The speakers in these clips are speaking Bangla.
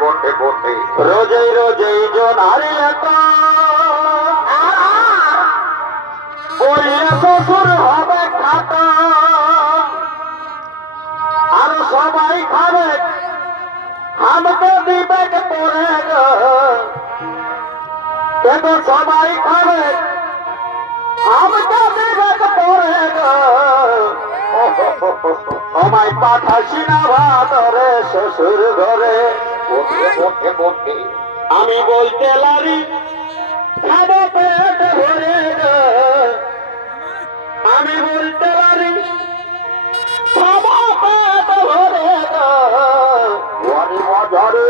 বটে বটে রোজেই রোজেই জোনারিলে তো বললে শ্বশুর হবে খাতা আর সবাই খাবে আমাকে দিবে পরে গো সবাই খাবে আমাকে দিবে পরে গো আমায় পাঠাসি না ভাতরে শ্বশুর ঘরে বটে বটে বটে আমি বলতে লারি খাবো পেট ভরে গো আমি বলতে পারি খাবো পেট ভরে গো ওরে বাজারে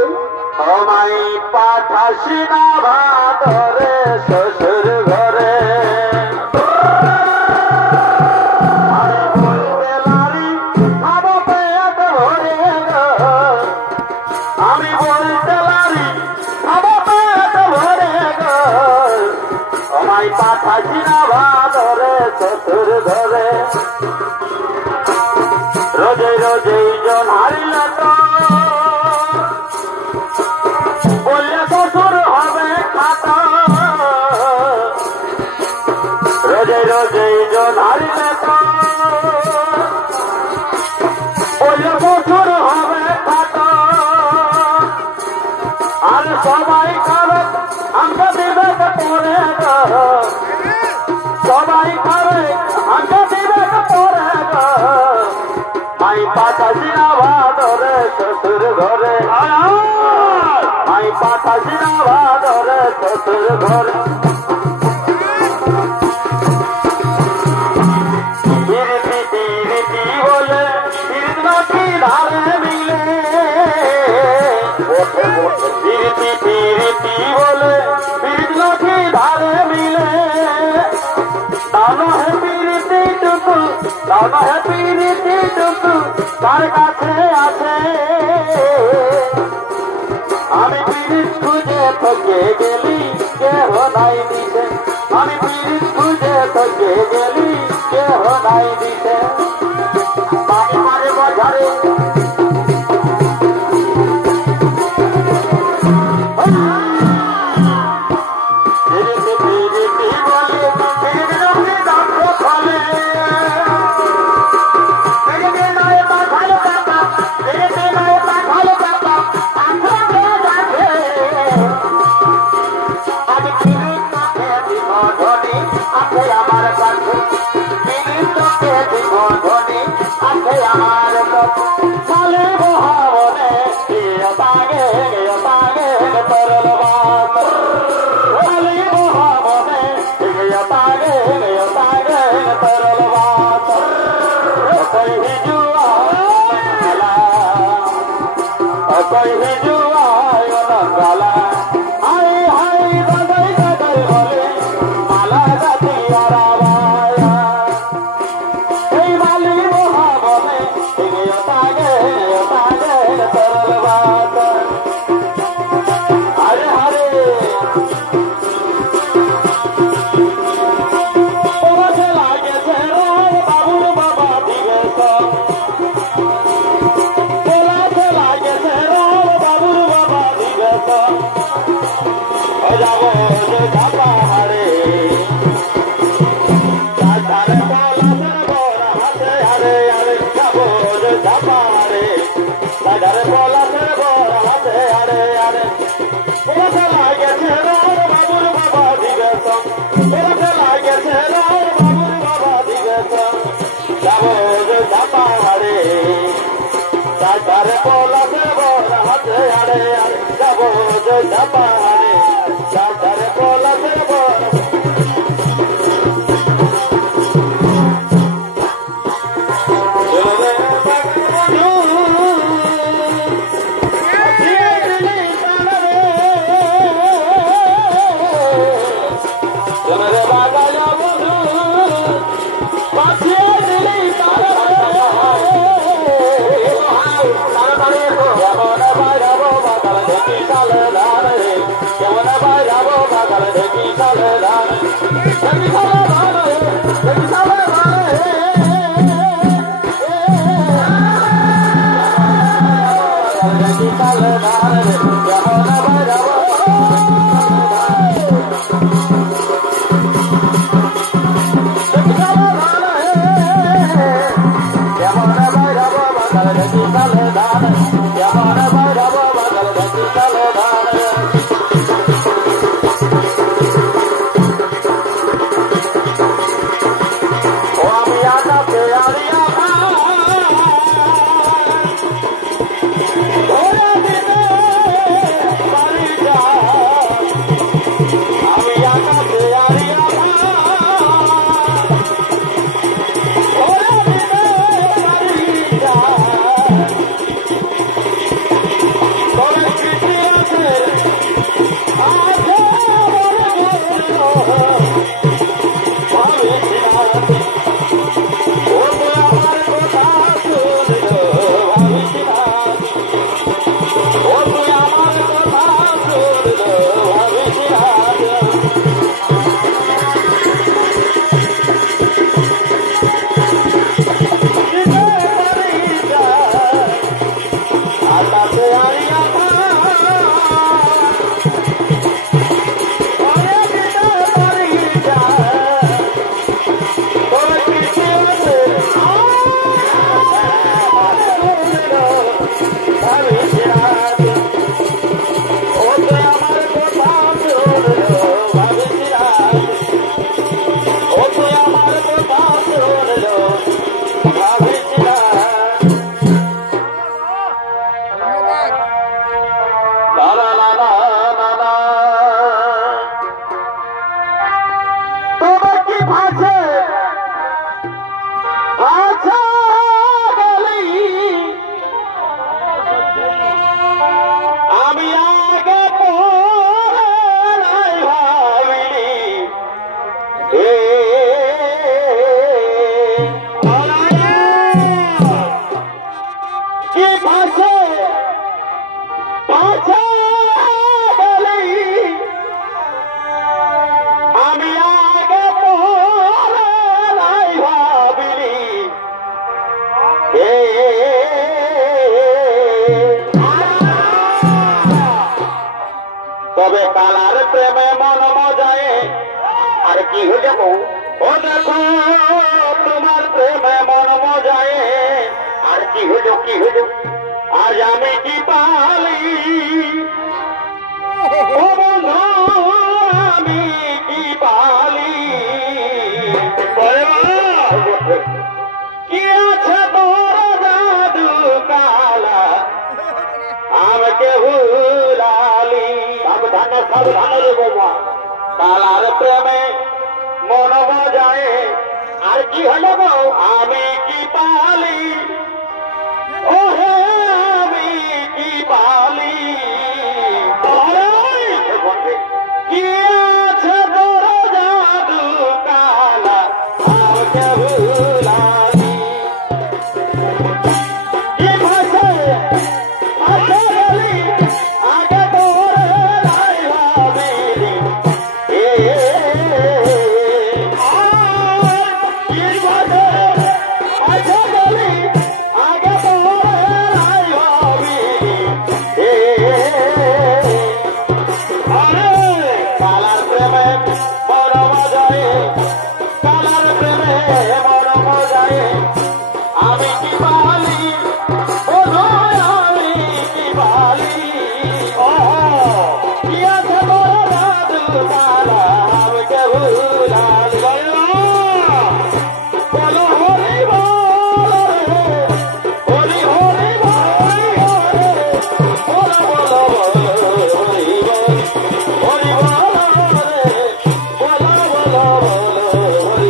আমায় পাঠাসি না ভাতরে শ্বশুর ঘরে আমি বলতে লারি খাবো পেট ভরে গো আমি বলতে পারি খাবো পেট ভরে গো আমায় পাঠাসি না ভাতরে শ্বশুর ঘরে রোজে রোজেই জোনারিলে তো বললে শ্বশুর হবে খাতা রোজে রোজেই জোনারিলে তো বললে শ্বশুর হবে খাতা আর সবাই খাবে আমাকে দিবে পরে গো সবাই খাবে আমাকে দিবে পরে গো মাই পাঠাসি না ভাতরে শ্বশুর ঘরে মাই পাঠাসি না ভাতরে শ্বশুর ঘরে রীতি রীতি বলে রীতি ধারে মিলে রীতি রীতি বলে রীতি ধারে মিলে তানো হে রীতি টুকু তানো হে রীতি টুকু তার কাছে আছে আমি পীড়িত খুঁজে থকে গেলি কেহ নাই দিতে আমি পীড়িত খুঁজে থকে গেলি কেহ নাই দিতে বাড়ি মারে বাজারে Hare কি ভাষে ভাষা গেলি আমি আগে পরে নাই ভাবিলি তবে কালার প্রেমে মন মজায় আর কি হয়ে বউ ও দেখো তোমার প্রেমে মন মজায় আর কি হলো আজ আমি কি পালি ও বন্ধু আমি কি পালি কি আছে তোর জাদু কালা আমাকে ভুলালি সাবধানে রে বাবা কালার প্রেমে মন মজায় আর কি হলো বউ আমি কি পালি ও হে আমি কি পালি কি আছে তোর জাদু কালা আমাকে ভুলালি কি ভাষে ভাষে গেলি আগে তোর নাই ভাবিলি কি ভাষে ভাষে গেলি আগে তোর নাই ভাবিলি কালার প্রেমে বড় মজায় কালার প্রেমে বড় মজায় আমি কি পালি আমি কি পালি ও কি আছে বড় জাদু কালা আমাকে ভুলালি বলো হরি বল হরি হরি বল বলো হরি বল হরি বল বলো হরি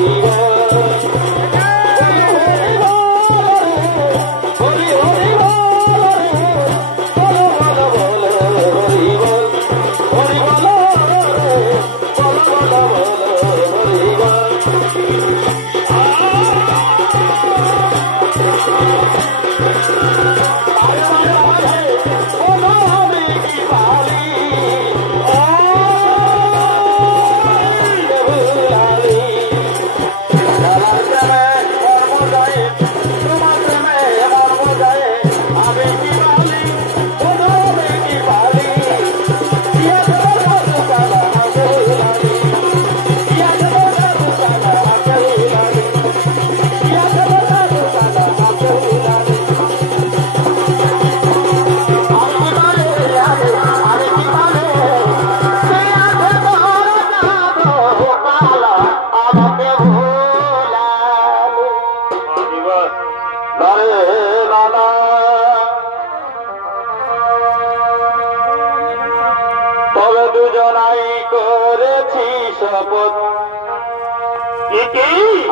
তবে দুজনাই করেছি শপথ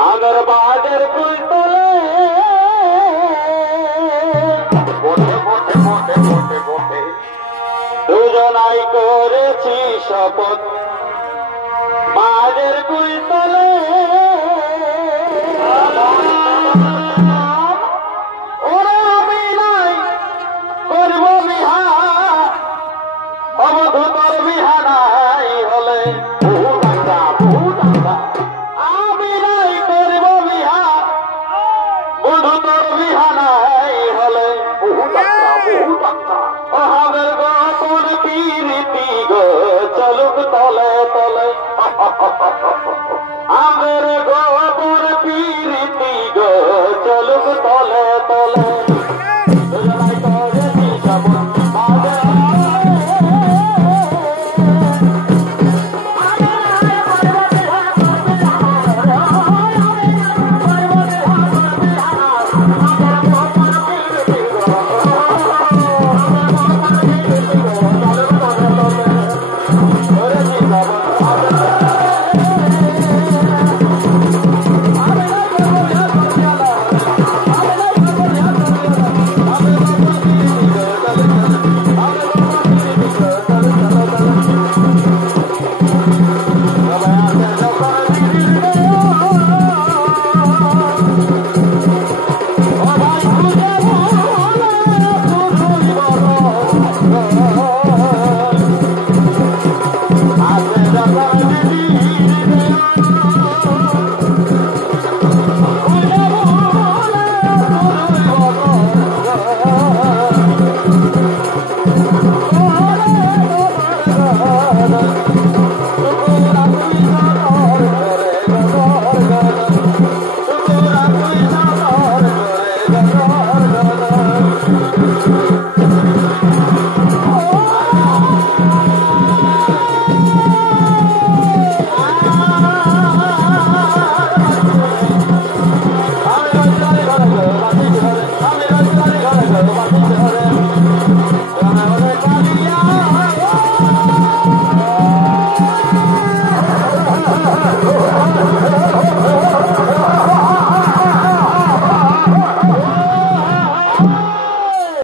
আগর বাদের কুলতলে দুজনাই করেছি শপথ বাদের কুলতলে ওরা আমি নাই করব বিহা অবধূ তোর বিহা নাই হলে আমি নাই করব বিহা বধূ তোর বিহা নাই হলে আমাদের গোপন প্রীতি গো চলুক তলে তলে আমাদের গো